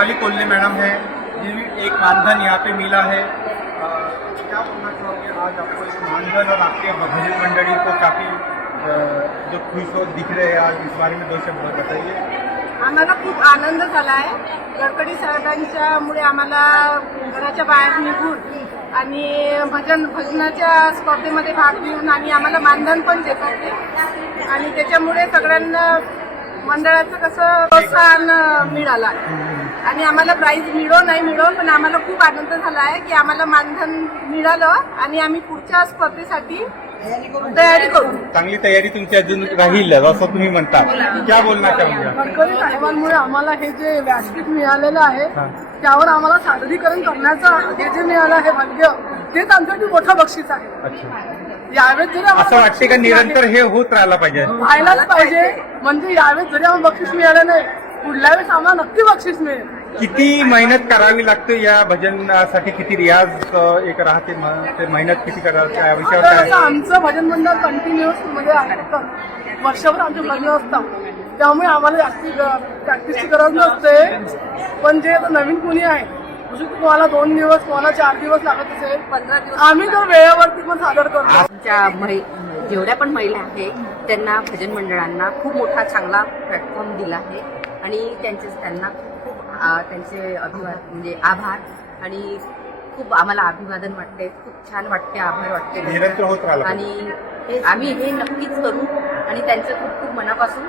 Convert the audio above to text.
Deepali कोल्ले madam है, जिन्हें एक मानधन यहाँ पे मिला है। क्या बोलना चाहोगे आज आपको एक मानधन और आपके भजन मंडली को काफ़ी जो खुश हो दिख रहे हैं आज, इस बारे में 2 शब्द बताइए। आम्हाला खूप आनंद झाला आहे। गडकरी साहेबांच्यामुळे आम्हाला घराच्या बाहेर निघून आणि भजनाच्या स्पर्धेमध्ये भाग घेऊन आणि आम्हाला मानधन पण देत होते आणि त्याच्यामुळे सगळ्यांना मंडळाचं कसं प्रोत्साहन मिळालं आणि आम्हाला प्राईज मिळो नाही मिळो पण आम्हाला खूप आनंद झाला आहे की आम्हाला मानधन मिळालं आणि आम्ही पुढच्या स्पर्धेसाठी तयारी करू। चांगली तयारी तुमची अजून राहील असं तुम्ही म्हणता, क्या बोलना चाहोगे? गडकरी साहेबांमुळे आम्हाला हे जे व्यासपीठ मिळालेलं आहे त्यावर आम्हाला सादरीकरण करण्याचं हे जे मिळालं आहे भाग्य, तेच आमच्यासाठी मोठं बक्षीस आहे। अच्छा, यावेळेस जरी असं वाटते का निरंतर हे होत राहायला पाहिजे? व्हायलाच पाहिजे, म्हणजे यावेळेस जरी आम्हाला बक्षीस मिळालं नाही, पुढल्या वेळेस आम्हाला नक्की बक्षीस मिळेल। किती मेहनत करावी लागते या भजनासाठी? किती रियाज एक राहते, ते मेहनत किती करावी त्या विषयावर आता काय? कसं आमचं भजन मंडळ कंटिन्युअस मध्ये असतं, वर्षभर आमचे भजन असतात, त्यामुळे आम्हाला जास्ती प्रॅक्टिसची गरज नसते। पण जे नवीन कुणी आहे, म्हणजे तुम्हाला 2 दिवस तुम्हाला 4 दिवस लागत असेल, 15 दिवस आम्ही तर वेळेवरती पण सादर करतो। आमच्या जेवढ्या पण महिला आहेत त्यांना भजन मंडळांना खूप मोठा चांगला प्लॅटफॉर्म दिला आहे आणि त्यांना खूप त्यांचे म्हणजे आभार आणि खूप आम्हाला अभिवादन वाटते, खूप छान वाटते, आभार वाटते निरंतर होत राहिला पाहिजे. आणि आम्ही हे नक्कीच करू आणि त्यांचं खूप खूप मनापासून